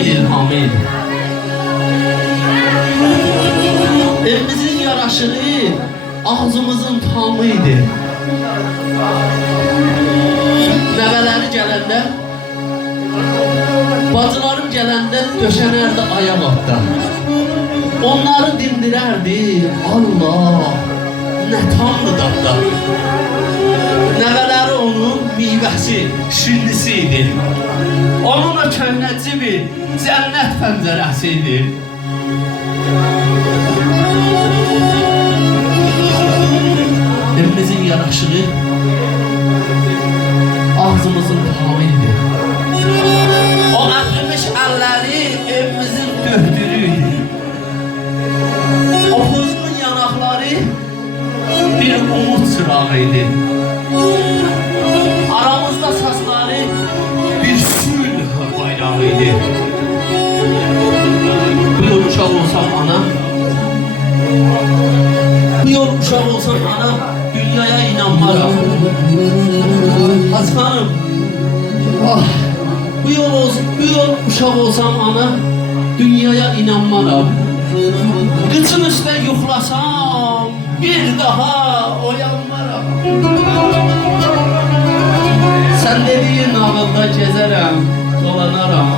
ilhamıydı. Evimizin yaraşığı ağzımızın tamıydı. Nəvələri gələndə, bacılarım gələndə döşənərdi ayaq altda. Onları dindirərdi, Allah, nə tamdı dadda. Nəvələri onun meyvəsi, şirlisi idi. Onun o köhnəci bir cənnət pəncərəsi idi. Evimizin yaraşığı ağzımızın tamıydı. O əprimiş əlləri evimizin döhdürüydü. O pozgun yanaqları bir umut çırağıydı. Aramızda saçları bir sülh bayrağıydı. Bu yol uşaq olsam anam, bu yol uşaq olsam anam, dünyaya inanmaram. Hasanım, ah, bu yol uşaq olsam ana, dünyaya inanmaram. Qıçın üstə yuxlasam, bir daha oyanmaram. Sən dediyin ağılda gezərəm, dolanaram.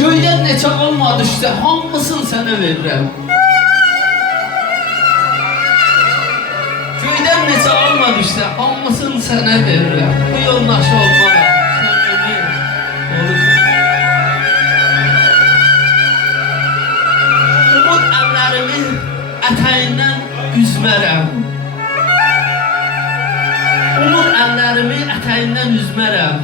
Göydən neçə alma düşsə, hamısını sənə verirəm. Göydən neçə alma düşsə, hamısını sənə verirəm. Bu yoldaşı olmaram, sən beni unutma. Umut əllərimi ətəyindən üzmərəm. Umut əllərimi ətəyindən üzmərəm.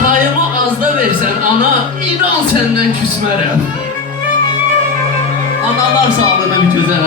Payımı azda versən ana, inan səndən küsmərəm. Analar sağlığına bir gözəl.